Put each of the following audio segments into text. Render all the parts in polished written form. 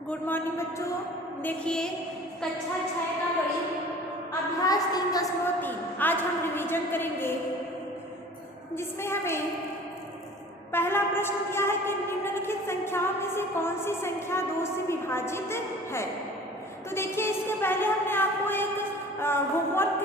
Good morning बच्चों। देखिए कक्षा 6 का गणित अभ्यास 3.3 आज हम रिवीजन करेंगे, जिसमें हमें पहला प्रश्न दिया है कि निम्नलिखित संख्याओं में से कौन सी संख्या 2 से विभाजित है। तो देखिए इसके पहले हमने आपको एक होमवर्क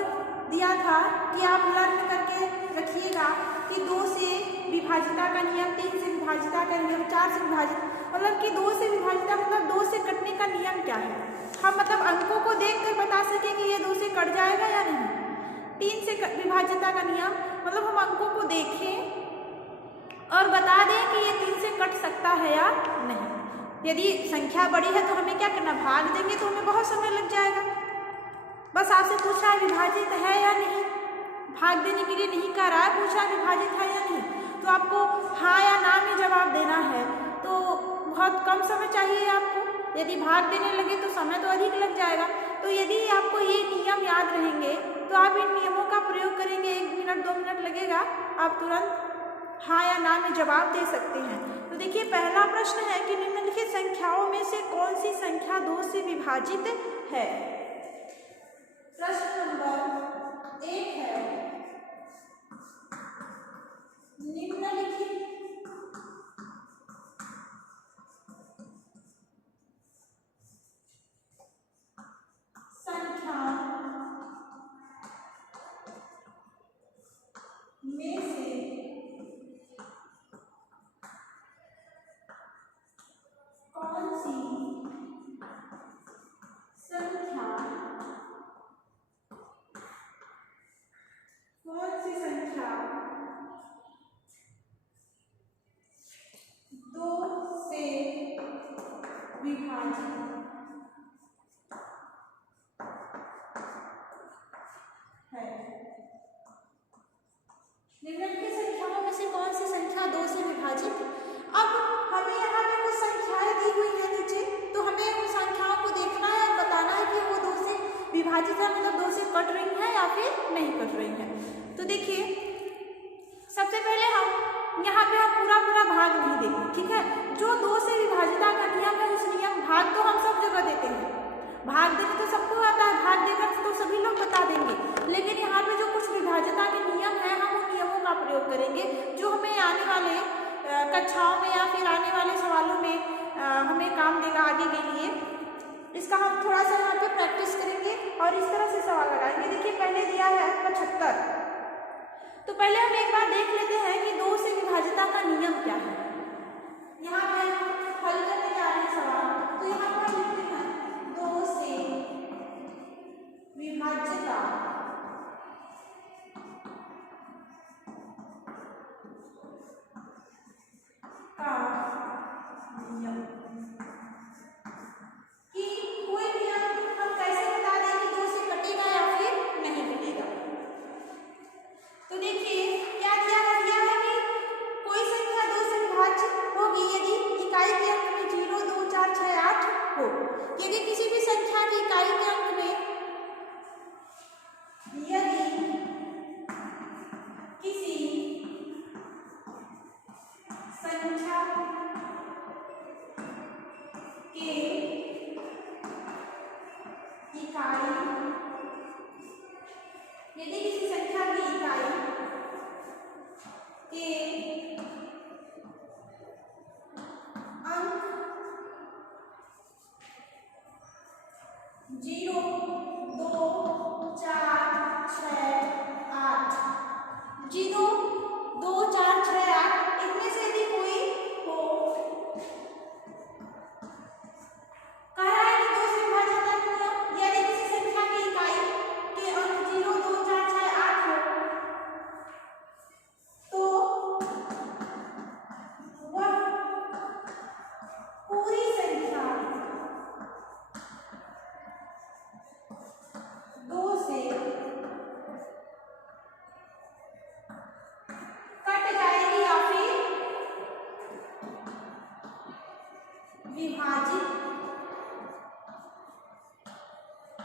दिया था कि आप लर्न करके रखिएगा कि 2 से विभाजिता का नियम, 3 से विभाजिता का नियम, 4 से विभाजित मतलब कि 2 से विभाजिता मतलब 2 से कटने का नियम क्या है। हम मतलब अंकों को देखकर बता सके कि ये 2 से कट जाएगा या नहीं। 3 से विभाजिता का नियम मतलब हम अंकों को देखें और बता दें कि ये 3 से कट सकता है या नहीं। यदि संख्या बड़ी है तो हमें क्या करना, भाग देंगे तो हमें बहुत समय लग जाएगा। बस आपसे पूछा है विभाजित है या नहीं, भाग देने के लिए नहीं कह रहा है, पूछा विभाजित है या नहीं, तो आपको हाँ या ना में जवाब देना है। तो बहुत कम समय चाहिए आपको, यदि भाग देने लगे तो समय तो अधिक लग जाएगा। तो यदि आपको ये नियम याद रहेंगे तो आप इन नियमों का प्रयोग करेंगे, 1 मिनट 2 मिनट लगेगा, आप तुरंत हाँ या ना में जवाब दे सकते हैं। तो देखिए पहला प्रश्न है कि निम्नलिखित संख्याओं में से कौन सी संख्या 2 से विभाजित है। प्रश्न नंबर 1 है निम्नलिखित संख्या में से कौन सी संख्या 2 से विभाजित है। निम्नलिखित संख्याओं में से कौन सी संख्या 2 से विभाजित। अब हमें यहाँ पे कुछ संख्याएं दी हुई है नीचे, तो हमें उन संख्याओं को देखना है और बताना है कि वो 2 से विभाजित है, मतलब 2 से कट रही है या फिर नहीं कट रही है। तो देखिए सबसे पहले हम यहाँ पे हम पूरा भाग नहीं देंगे, ठीक है। जो 2 से विभाजिता का नियम है, उस नियम भाग तो हम सब जगह देते हैं, भाग देने तो सबको आता है, भाग देकर तो सभी लोग बता देंगे। लेकिन यहाँ पे जो कुछ विभाजिता के नियम है, हम उन नियमों का प्रयोग करेंगे जो हमें आने वाले कक्षाओं में या फिर आने वाले सवालों में हमें काम देगा आगे के लिए। इसका हम थोड़ा सा यहाँ पे प्रैक्टिस करेंगे और इस तरह से सवाल लगाएंगे। देखिए पहले दिया है 75, तो पहले हम एक बार देख लेते हैं कि 2 से विभाजिता का नियम क्या है। यहाँ पे हम हल करने जा रहे हैं सवाल, तो यहाँ पर लिखते हैं 2 से विभाजिता का नियम कि कोई नियम हम कैसे बता दें कि 2 से कटेगा या फिर नहीं कटेगा। तो देखिए क्या दिया है कि कोई संख्या 2 से विभाजित होगी यदि इकाई के अंक में 0 2 4 6 8 हो। यदि किसी भी संख्या की इकाई के अंक में यदि किसी संख्या के इकाई यदि किसी संख्या की इकाई के अंक 0 2 4 6 8 0 2 4 6 8 इनमें से यदि कोई हो, कह रहा है कि 2 से विभाजित है नियम, यदि किसी संख्या की इकाई के अंक 0 2 4 6 8 हो तो वह पूरी संख्या 2 से कट जाएगी या फिर विभाजित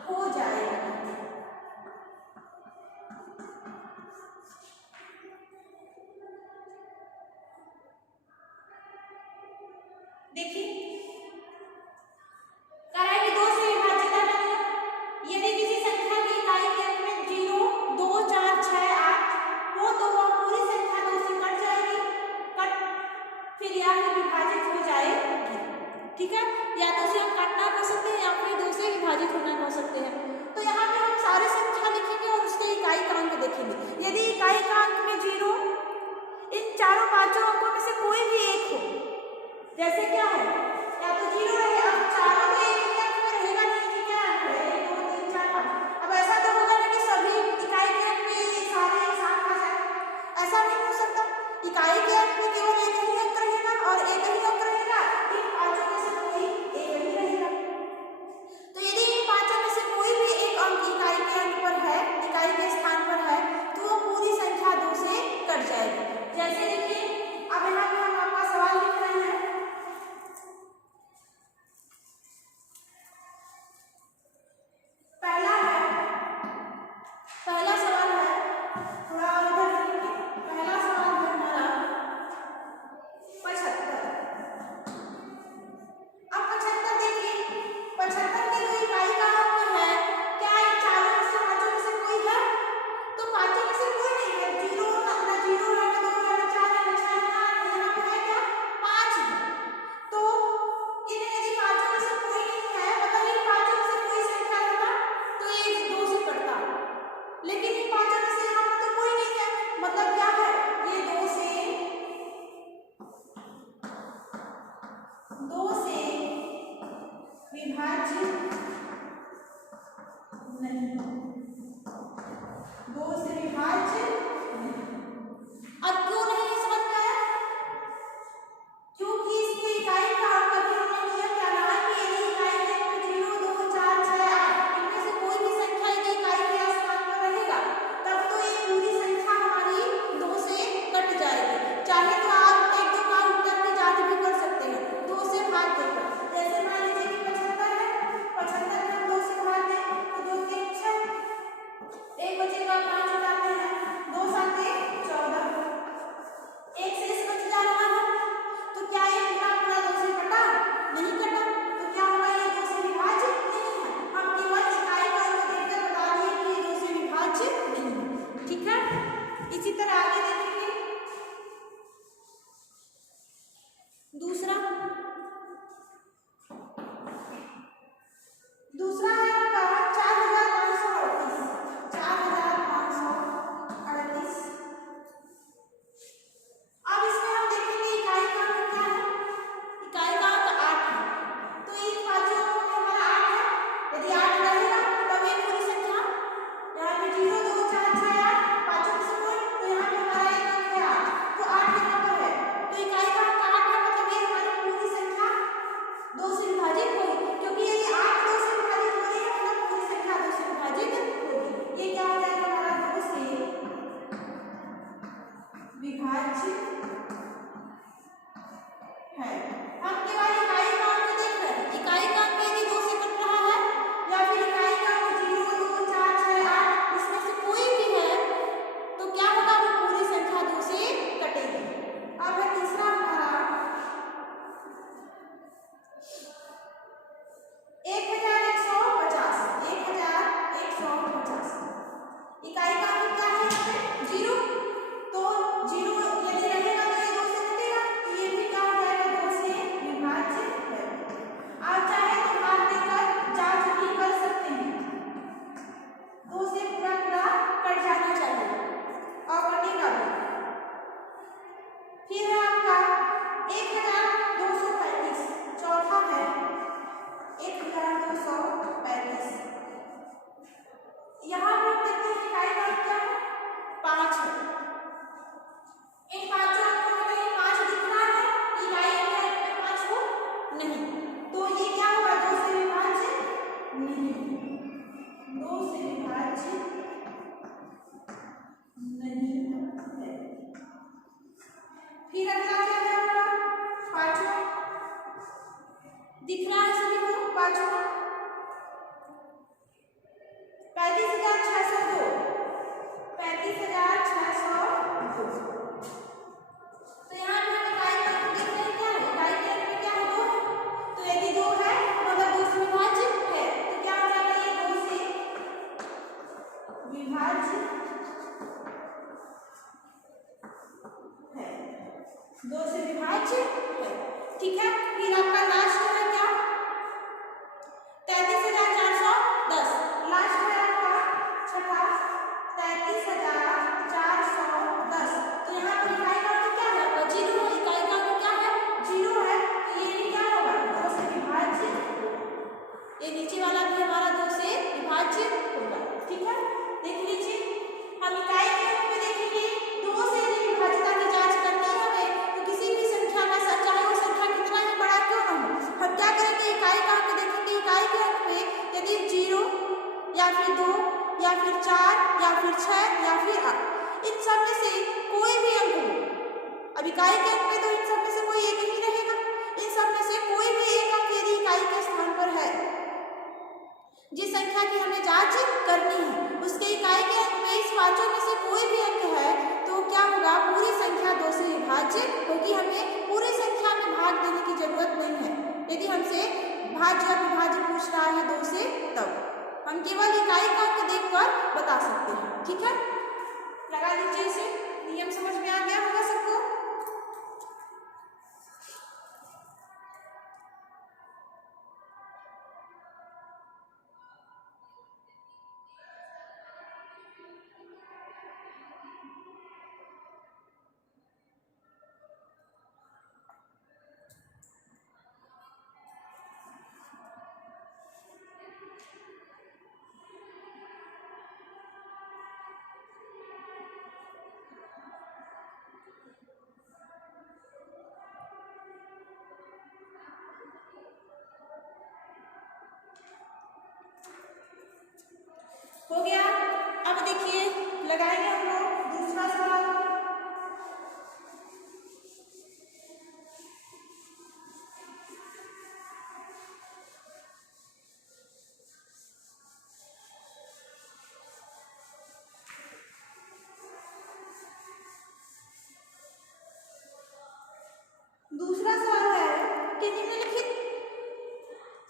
हो जाएगी। देखिए ठीक है, या तो उसे हम काटना कह सकते हैं या फिर 2 से विभाजित होना कह सकते हैं। तो यहाँ पे हम सारे संख्या लिखेंगे और उसके इकाई का अंक देखेंगे। यदि इकाई का अंक में 0 इन चारों पांचों अंकों में से कोई भी एक हो, जैसे क्या है, या तो 0 है, अब चारों तो एक ही अंक में रहेगा नहीं कि क्या है 1 2 3 4 5। अब ऐसा तो होगा ना कि सभी इकाई के अंक में सारे एक साथ आ जाए, ऐसा नहीं हो सकता। इकाई के अंक में केवल एक ही अंक रहेगा और एक ही अंक रहेगा, इन पांचों में से कोई एक ही रहेगा। तो यदि इन पांचों में से कोई भी एक अंक इकाई के अंक पर है, इकाई के स्थान पर है, तो वो पूरी संख्या 2 से कट जाएगी। जैसे देखिए, अब यहाँ पे हम आपका सवाल लिख रहे हैं। पहला सवाल है, थोड़ा इधर देखिए, पहला सवाल है हमारा 75। अब 75 देखिए, 75 की जो इकाई का अंक है, क्या इन चारों में से पांचों में से कोई है? तो पांचों में से कोई नहीं है, 0 ना 0 है, ना 2 है, ना 4 है, ना 6 है, ना 8 है, यहाँ पे है क्या 5 है। तो इन यदि पांचों में से कोई नहीं है, मतलब इन पांचों में से कोई संख्या होगा तो ये 2 से कटता, लेकिन इन पांचों में से यहाँ पर तो कोई नहीं है, मतलब क्या है, ये 2 से विभाज्य नहीं, 2 से विभाज्य नहीं। अब क्यों नहीं है समझ में आया? क्योंकि इसकी इकाई का अंक अभी हमने नियम क्या रहा कि यदि इकाई के अंक में 0 2 4 6 8 इनमें से कोई भी संख्या यदि इकाई के स्थान पर रहेगा, तब तो ये पूरी संख्या हमारी 2 से कट जाएगी। चाहे तो आप 1 2 का उत्तर की जांच भी कर सकते हैं 2 से भाग देकर। जैसे मान लीजिए कि 75 है, 75 में हम 2 से भाग दें तो 2 3 6, 1 बचेगा 5 उठाते हैं, 2 7 14, 1 शेष बच जा रहा है। तो क्या ये पूरा 2 से कटा? नहीं कटा। तो क्या होगा, ये 2 से विभाज्य नहीं है। हम केवल इकाई का अंक देखकर बता दिए कि ये 2 से विभाज्य नहीं है, ठीक है। इसी तरह आगे देखेंगे दूसरा है आपका 4538। 4538। अब इसमें हम देखेंगे इकाई का अंक क्या है, इकाई का अंक 8 है। तो इन पांचों अंकों में हमारा 8 है, यदि 8 रहेगा तब ये पूरी संख्या, यहाँ पे 0 2 4 6 8 पांचों में से कोई, तो यहाँ पे हमारा एक अंक है 8, तो 8 यहाँ पर है, तो इकाई का अंक 8 है, मतलब ये हमारी पूरी संख्या 2 से विभाजित होगी, क्योंकि यदि 8 2 से विभाजित हो रही है मतलब पूरी संख्या 2 से विभाजित होगी। ये क्या हो जाएगा हमारा 2 से विभाज्य है। हम केवल इकाई का अंक देख रहे हैं, इकाई का अंक यदि 2 से कट रहा है या फिर इकाई का अंक 0 2 4 6 8 इसमें से कोई भी है, तो क्या होगा, वो पूरी संख्या 2 से कटेगी। अब है तीसरा हमारा 1150। 1150 इकाई का अंक क्या है, यहाँ पे 0, तो 0 यदि रहेगा तो ये 2 से कटेगा, तो ये भी क्या हो जाएगा 2 से विभाज्य है। आप चाहे तो भाग देकर जांच भी कर सकते हैं, 2 से पूरा पूरा कट जाना चाहिए और कटेगा भी। फिर है आपका 1235। चौथा है 1235। यहाँ पर देखते हैं इकाई का अंक क्या है, 5 है। इन पांचों अंकों में कहीं 5 दिख रहा है, इकाई के अंक में 5 हो नहीं, तो ये क्या होगा 2 से विभाज्य नहीं, 2 से विभाज्य नहीं है। फिर अगला क्या है हमारा, पांचवा दिख रहा है सभी को, पांचवा 35602। 35602। तो यहाँ पे हम इकाई का अंक देख रहे हैं, क्या है इकाई के अंक में क्या है 2 है, तो यदि 2 है मतलब 2 से विभाज्य है, तो क्या हो जाएगा, ये 2 से विभाज्य है, 2 से विभाज्य है, ठीक है। फिर आपका लास्ट है क्या पांचों में से कोई भी अंक है तो क्या होगा, पूरी संख्या 2 से विभाज्य होगी। हमें पूरी संख्या में भाग देने की जरूरत नहीं है। यदि हमसे भाज्य और विभाज्य पूछ रहा है 2 से, तब हम केवल इकाई का अंक देखकर बता सकते हैं। ठीक है, लगा लीजिए इसे। नियम समझ में आ गया होगा सबको। हो गया। अब देखिए लगाएंगे हम लोग दूसरा सवाल। दूसरा सवाल है कि निम्नलिखित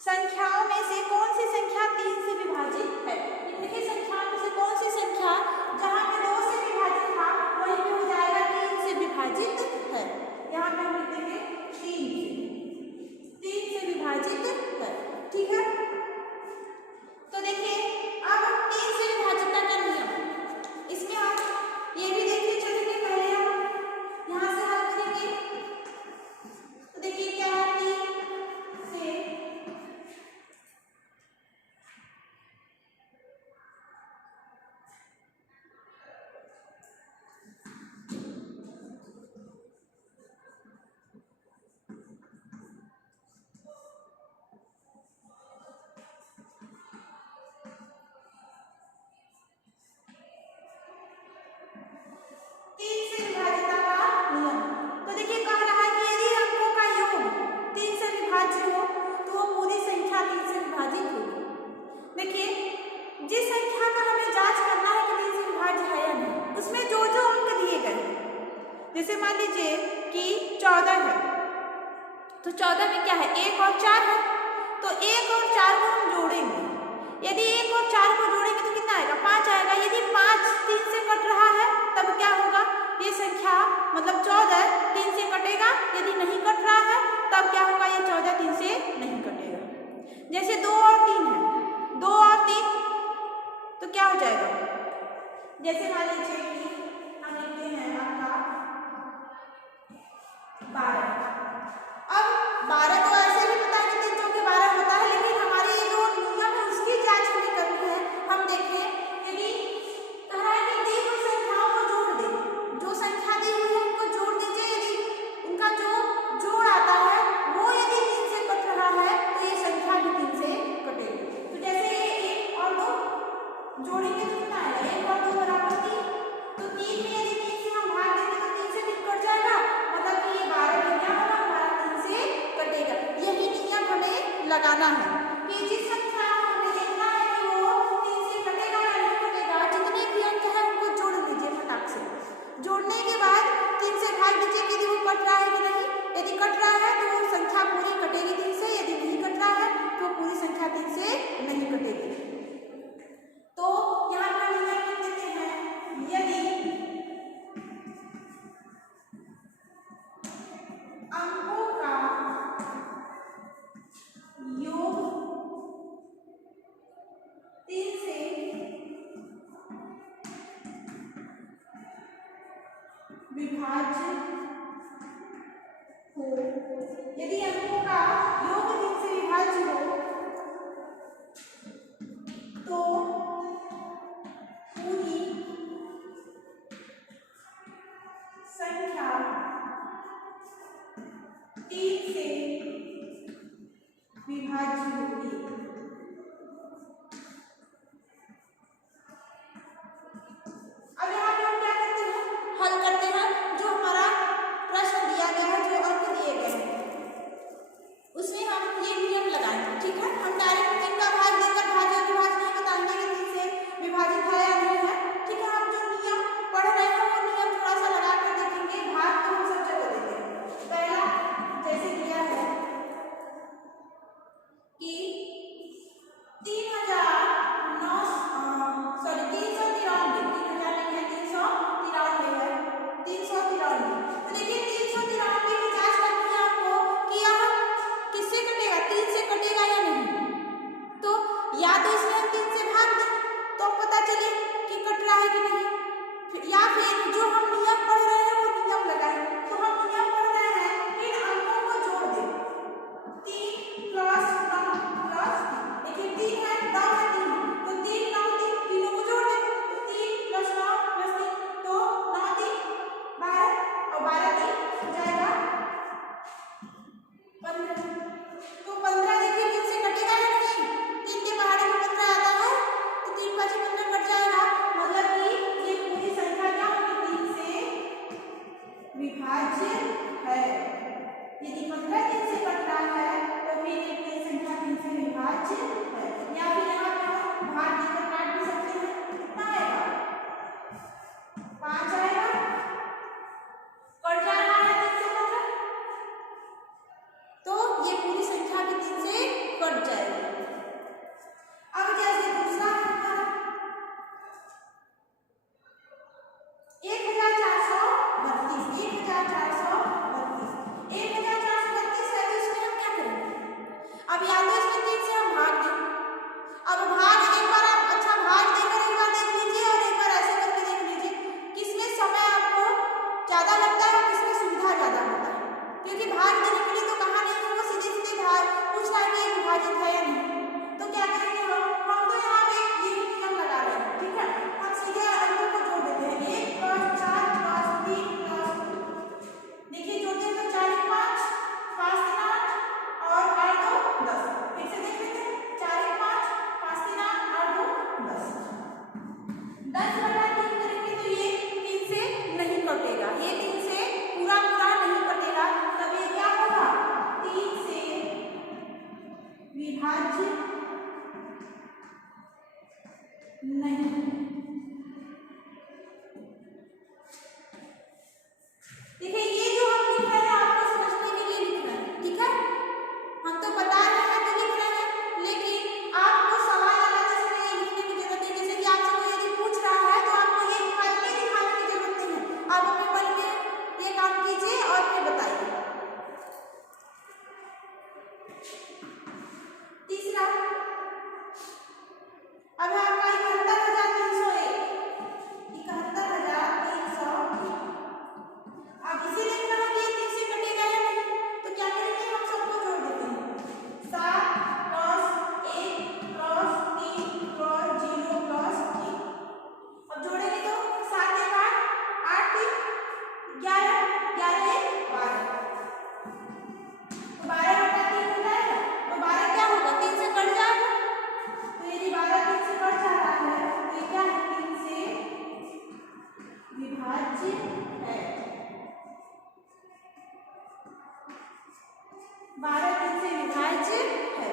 संख्याओं में से कौन सी संख्या 3 से विभाजित है। निम्नलिखित संख्याओं में से कौन सी संख्या जहां पे 2 से विभाजित था वहीं पे हो जाएगा 3 से विभाजित है। यहाँ पे हम लिख देंगे 3 से विभाजित है। ठीक है, तो देखिए अब 3 से विभाजित का नियम, इसमें आप ये भी देखिए, चलिए पहले हम यहाँ से हल करेंगे। तो देखिए क्या है, 3 से जैसे मान लीजिए कि 14 है, तो 14 में क्या है, 1 और 4 है, तो 1 और 4 को हम जोड़ेंगे। यदि 1 और 4 को जोड़ेंगे तो कितना आएगा, 5 आएगा। यदि 5 3 से कट रहा है तब क्या होगा, ये संख्या मतलब 14 3 से कटेगा। यदि नहीं कट रहा है तब क्या होगा, ये 14 3 से नहीं कटेगा। जैसे 2 और 3 है, 2 और 3 तो क्या हो जाएगा, जैसे मान लीजिए कि हम लिखते हैं आपका 12। अब 12 तो ऐसे भी पता नहीं तीन चौके 12 होता है, लेकिन हमारे ये जो नियम है उसकी जांच हमें करनी है। हम देखें यदि कह रहा है कि दी हुई संख्याओं को जोड़ दें, जो संख्या दी हुई है उनको जोड़ दीजिए। यदि उनका जो जोड़ आता है वो यदि 3 से कट रहा है तो ये संख्या भी 3 से कटेगी। तो जैसे ये 1 और 2 जोड़ेंगे तो कितना आएगा, 1 और 2 बराबर 3। तो 3 में यदि 3 से हम भाग देंगे तो 3 से 3 कट जाएगा, मतलब कि ये 12 में क्या होगा, हमारा 3 से कटेगा। यही नियम हमें लगाना है कि जिस संख्या को हमें देखना है कि वो 3 से कटेगा या नहीं कटेगा, जितने भी अंक है उनको जोड़ लीजिए फटाक से। जोड़ने के बाद 3 से भाग दीजिए कि वो कट रहा है कि नहीं। यदि कट रहा है तो वो संख्या पूरी कटेगी 3 से, यदि नहीं कट रहा है तो पूरी संख्या 3 से नहीं कटेगी। तो यहाँ पर नियम लिख देते हैं, यदि अंकों का योग 3 से विभाज्य हो, यदि अंकों का योग 3 से विभाज्य हो तो पूरी संख्या 3 से विभाज्य होगी। अब यहाँ पे हम क्या करते हैं, हल करते हैं। जो हमारा प्रश्न दिया गया है, जो अंक दिए गए हैं, उसमें हम ये नियम लगाएंगे। ठीक है, हम डायरेक्ट इनका भाग देकर भाज्य और विभाज्य नहीं बताएंगे कि 3 से विभाजित है या नहीं है। ठीक है, हम जो चले कि कट रहा है कि नहीं, या फिर जो हम नियम पढ़ रहे हैं वो नियम लगाए। तो हम नियम पढ़ रहे हैं, इन अंकों को जोड़ दें, 3 प्लस 9 प्लस 3, देखिए 3 है, 9 है, 3, तो 3 9 3, तीनों को जोड़ दें, तो 3 प्लस 9 प्लस 3, तो 9 3 12 और 12 3 हो जाएगा 15। तो 15 देखिए 3 से कटेगा या नहीं, 3 के पहाड़े में 15 आता है, तो 3 5 15 कट जाएगा, मतलब कि ये पूरी संख्या क्या होगी, 3 से विभाज्य है। यदि 15 3 से कट रहा है तो फिर ये पूरी संख्या 3 से विभाज्य है। या फिर यहाँ पे हम भाग देकर काट भी सकते हैं, कितना आएगा 5 आएगा, कट जा रहा है 3 से 15, तो ये पूरी संख्या भी 3 से कट जाएगी। अब जैसे दूसरा नंबर 1432, 1432 है, तो इसमें हम क्या करेंगे, अब या तो इसमें 3 से हम भाग दें, अब भाग एक बार आप अच्छा भाग देकर एक बार देख लीजिए और एक बार ऐसे करके देख लीजिए, किसमें समय आपको ज़्यादा लगता है और किसमें सुविधा ज़्यादा होता है, क्योंकि भाग देने के लिए तो कहा नहीं हमको सीधे सीधे भाग पूछना है कि विभाजित है या नहीं, तो क्या करेंगे हम तो यहाँ पे ये नियम लगा रहे हैं, ठीक है, हम सीधे अंकों को जोड़ देते हैं, 1 प्लस 4 प्लस 3 प्लस 2, देखिए जोड़ते हैं तो 4 5 5 3 8 और 8 2 10, फिर से देख लेते हैं 4 1 5 5 3 8 8 2 10, 10 बटा 3 करेंगे तो ये 3 से नहीं कटेगा, ये 3 से पूरा पूरा नहीं कटेगा, तब ये क्या होगा 3 से विभाज्य नहीं। देखिए ये जो हम लिख रहे हैं आपको समझने के लिए लिख रहे हैं, ठीक है, हम तो बता रहे हैं तो लिख रहे हैं, लेकिन आपको सवाल लगाते समय ये लिखने की जरूरत है, जैसे कि आपसे कोई यदि पूछ रहा है तो आपको ये दिखाने की जरूरत नहीं है, आप अपने मन में ये काम कीजिए और फिर बताइए। तीसरा अब है आपका 71,301, 71,301, अब इसे देखना है कि ये 3 से कटेगा या नहीं, तो क्या करेंगे हम सबको जोड़ देते हैं, 7 प्लस 1 प्लस 3 प्लस 0 प्लस 3, अब जोड़ेंगे तो 7 1 8 8 3 11 11 1 12, तो 12 बटा 3 हो जाएगा, तो 12 क्या होगा 3 से कट जाएगा, तो यदि 12 3 से कट जा रहा है तो ये क्या है 3 से विभाज्य है, 12 3 से विभाज्य है।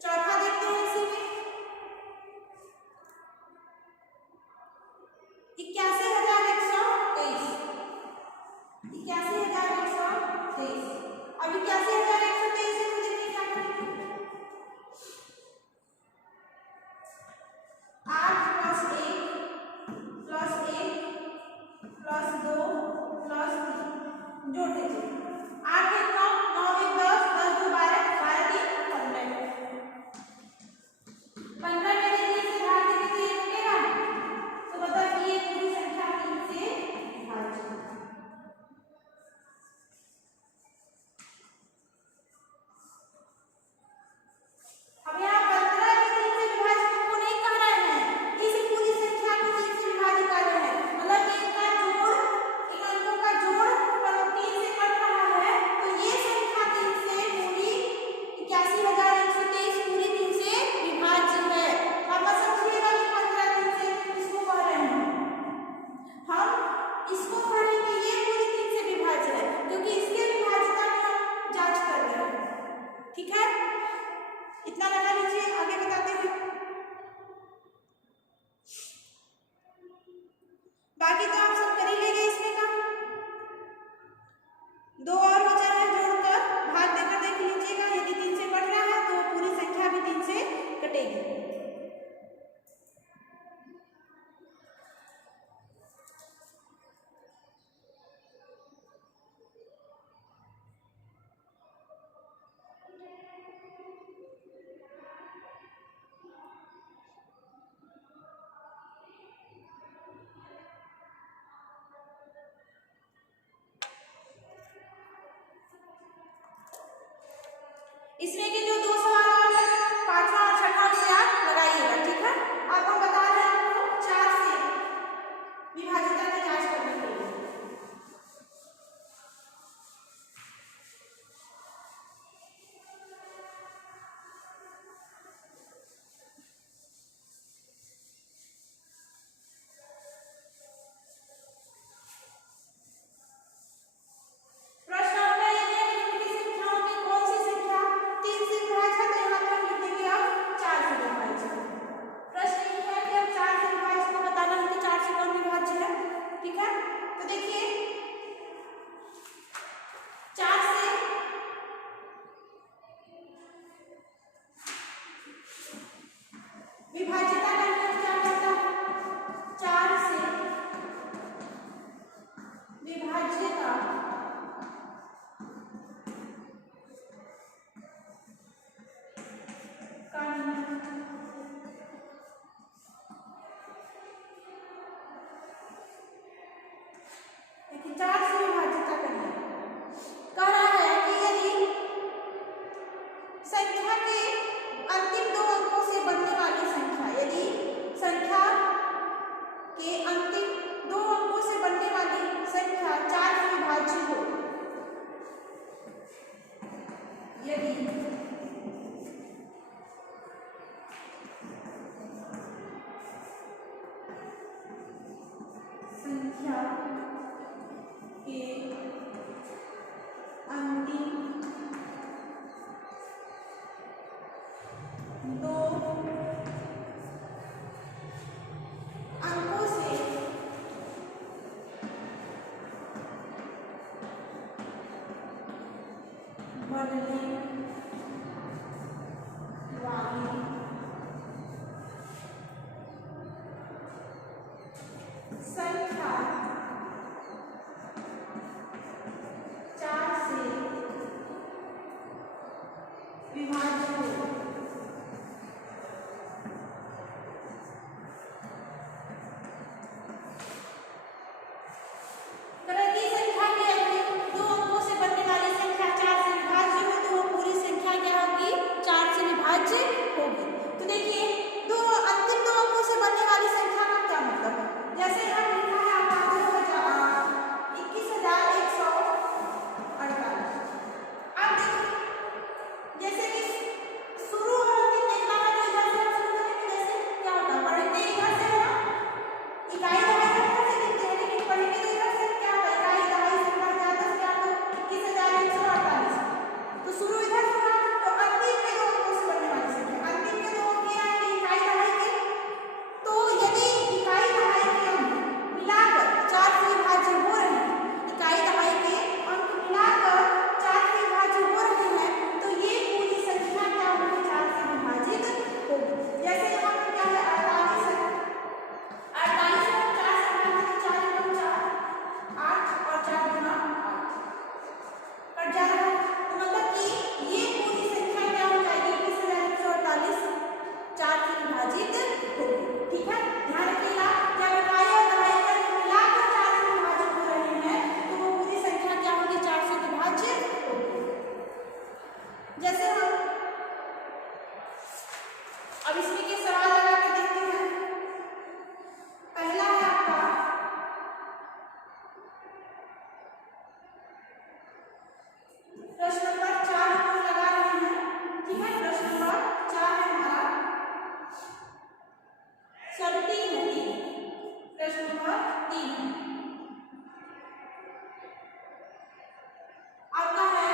चौथा देखते हैं इसी में 81,123, 81,123, अब 81,123 है तो देखिए क्या करेंगे, 8 प्लस 1 प्लस 1 प्लस 2 प्लस 3 जोड़ दीजिए, 8 1 9 9 1 10 10 2 12 12 3 15, 15 में देखिए इसे भाग देंगे तो ये बचेगा, तो बताइए पूरी संख्या 3 से विभाज्य। बढ़ने वाली संख्या 4 से विभाज्य हो। अब इसमें के सवाल लगा के देखते हैं। पहला है आपका प्रश्न नंबर 4 को लगा रहे हैं, ठीक है। प्रश्न नंबर 4 है हमारा 3 प्रश्न नंबर 3 आपका है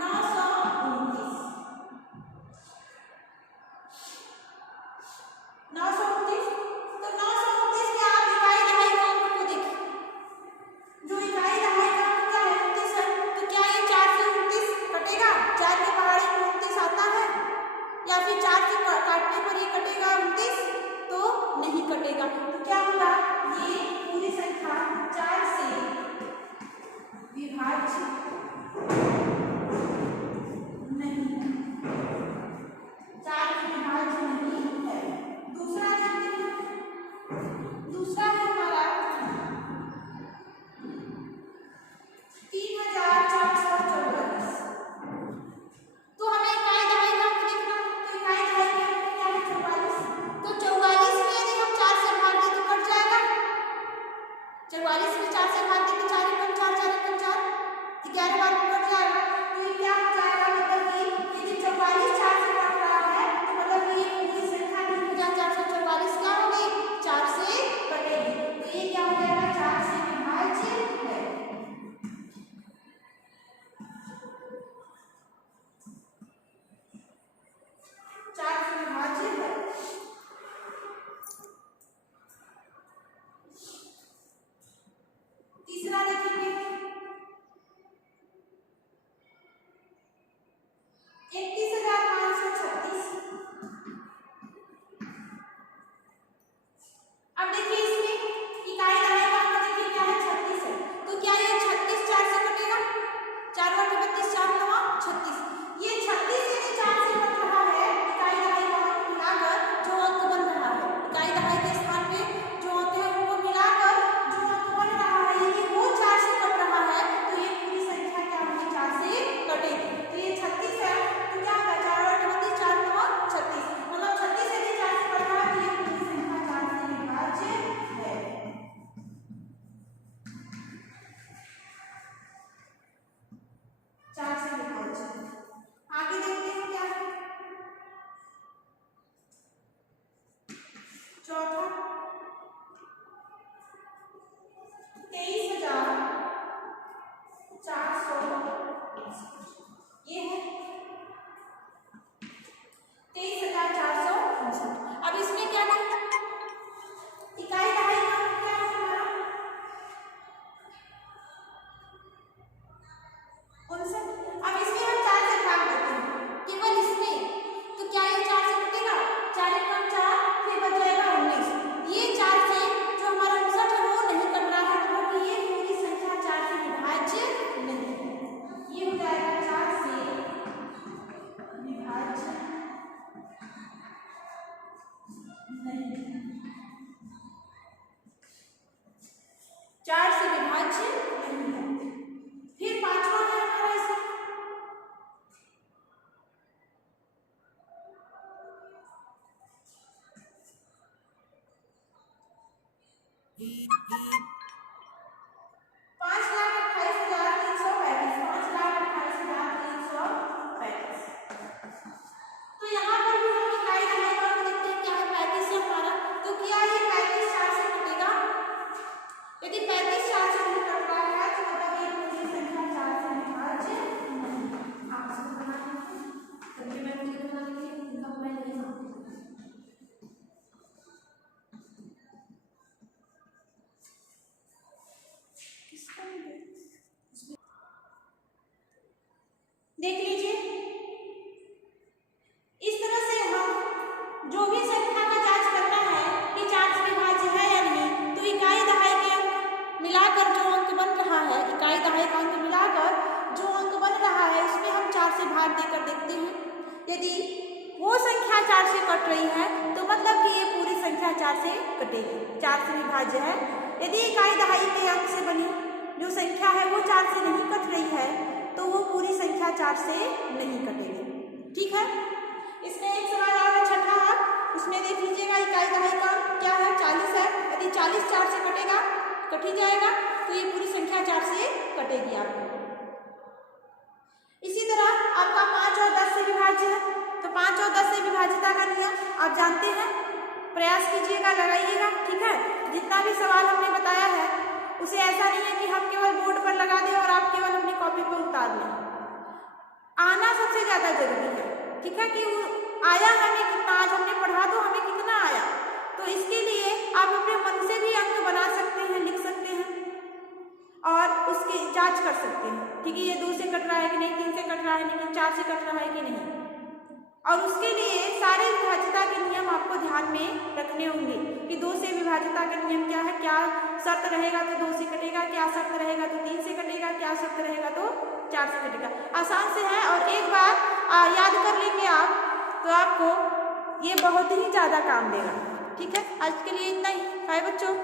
929। 929 तो 929 में आप इकाई दहाई का अंक को देखिए। जो इकाई दहाई का अंक क्या है 29 है, तो क्या ये 4 से 29 कटेगा? 4 के पहाड़े को 29 आता है, या फिर 4 से काटने पर ये कटेगा 29? तो नहीं कटेगा। तो क्या होगा, ये पूरी संख्या 4 से विभाज्य नहीं है, 4 से विभाज्य नहीं है। दूसरा देखते हैं, दूसरा है हमारा 3444। तो हमें इकाई दहाई का अंक देखना है, तो इकाई दहाई का अंक क्या है 44। तो 44 में यदि हम 4 से भाग दें तो कट जाएगा। 44 में 4 से भाग दें तो 4 एकम 4 4 एकम 4 11 बार में कट जाएगा। तो ये क्या हो जाएगा, मतलब कि यदि 44 4 से कट रहा है तो मतलब ये पूरी संख्या 3444 क्या हो गई, 4 से कटेगी। तो ये क्या हो जाएगा, 4 से विभाज्य है। तीसरा देखेंगे 31,536। अब देखिए इसमें इकाई दहाई का अंक देखिए क्या है 36 है। तो क्या ये 36 4 से कटेगा? 4 × 32 4 × 9 36। ये 36 यदि 4 से कट रहा है, इकाई दहाई का अंक मिलाकर जो अंक बन रहा है, इकाई दहाई के स्थान पे जो अंक है उनको मिलाकर जो अंक बन रहा है, यदि वो 4 से कट रहा है तो ये पूरी संख्या क्या होगी, 4 से कटेगी। तो ये 36 है, तो क्या होगा 4 × 32 4 × 9 36। मतलब 36 यदि 4 से कट रहा है तो ये पूरी संख्या 4 से विभाज्य है। 4 से विभाज्य। आगे देखते हैं क्या है चौथा 23,400। ये है 23,459। अब इसमें क्या है, इकाई दहाई का अंक क्या है हमारा 59। अब इसमें हम 4 से देख लीजिए, इस तरह से हम जो भी संख्या का जांच करना है कि 4 से विभाज्य है या नहीं, तो इकाई दहाई के अंक मिलाकर जो अंक बन रहा है, इकाई दहाई का अंक मिलाकर जो अंक बन रहा है उसमें हम 4 से भाग देकर देखते हैं। यदि वो संख्या 4 से कट रही है तो मतलब कि ये पूरी संख्या 4 से कटेगी, 4 से विभाज्य है। यदि इकाई दहाई के अंक से बनी जो संख्या है वो 4 से नहीं कट रही है तो वो पूरी संख्या 4 से नहीं कटेगी। ठीक है, इसमें एक सवाल और है छठा है, उसमें देख लीजिएगा इकाई दहाई का अंक क्या है, 40 है। यदि 40 4 से कटेगा, कट ही जाएगा, तो ये पूरी संख्या 4 से कटेगी आपको। इसी तरह आपका 5 और 10 से विभाज्य है, तो 5 और 10 से विभाज्यता का नियम आप जानते हैं, प्रयास कीजिएगा, लगाइएगा। ठीक है, जितना भी सवाल हमने बताया है उसे ऐसा नहीं है कि हम केवल बोर्ड पर लगा दें और आप केवल अपनी कॉपी पर उतार लें, आना सबसे ज्यादा जरूरी है। ठीक है, कि आया हमें कितना, आज हमने पढ़ा तो हमें कितना आया, तो इसके लिए आप अपने मन से भी अंक बना सकते हैं, लिख सकते हैं और उसकी जांच कर सकते हैं। ठीक है, ये 2 से कट रहा है कि नहीं, 3 से कट रहा है नहीं, 4 से कट रहा है कि नहीं, और उसके लिए सारे विभाज्यता के नियम आपको ध्यान में रखने होंगे कि 2 से विभाज्यता का नियम क्या है, क्या शर्त रहेगा तो 2 से कटेगा, क्या शर्त रहेगा तो 3 से कटेगा, क्या शर्त रहेगा तो 4 से कटेगा। आसान से है और एक बार याद कर लेंगे आप तो आपको ये बहुत ही ज़्यादा काम देगा। ठीक है, आज के लिए इतना ही। बाय बच्चों।